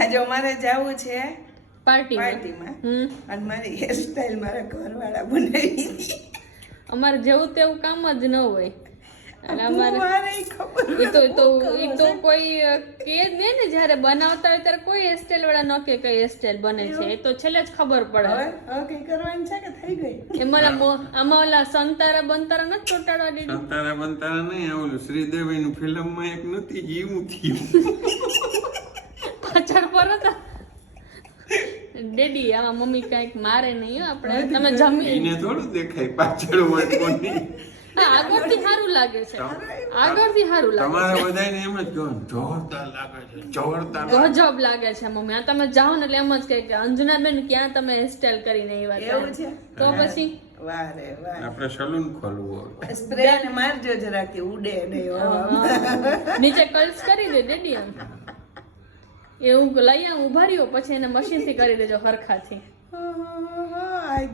આજે અમારે જવું છે પાર્ટીમાં. અને મારી હેરસ્ટાઈલ મારા ઘરવાળા બનાવી દીધી. અમારે જેવું તેવું કામ જ ન હોય અને અમારે મારે ખબર ઈ તો કોઈ કે જ નહીં ને, જ્યારે બનાવતા હોય ત્યારે કોઈ હેરસ્ટાઈલ વાળા ન કે કઈ હેરસ્ટાઈલ બને છે, એ તો છેલ્લે જ ખબર પડે. હવે કઈ કરવાનું છે કે થઈ ગઈ? એમાં આમાં ઓલા સંતારા બંતારા નથી ચોટાડવા દીધી. સંતારા બંતારા નહીં, ઓલું શ્રીદેવી નું ફિલ્મ માં એક નતી જીવું થયું. પાછળ પર હતા ડેડી. આમાં મમ્મી કઈક મારે નહીં હો આપણે. તમે જમી એને થોડું દેખાય પાછળ હોય કોની. આગળથી સારું લાગે છે, આગળથી સારું લાગે તમારે બધાને એમ જ કહો જોરદાર લાગે છે, જોરદાર છે, ગજબ લાગે છે મમ્મી. આ તમે જાઓ ને એટલે એમ જ કહે કે અંજનાબેન ક્યાં તમે હેરસ્ટાઈલ કરીને આવ્યા એવું છે? તો પછી વાહ રે વાહ. આપણે સલૂન ખોલવું હોય. સ્પ્રે ને મારજો જરા કે ઉડે નહીં. નીચે કલ્સ કરી દે ડેડી. આમ એવું લઈ આવું ઉભા રહ્યો પછી એને મશીન થી કરી દેજો હરખાથી.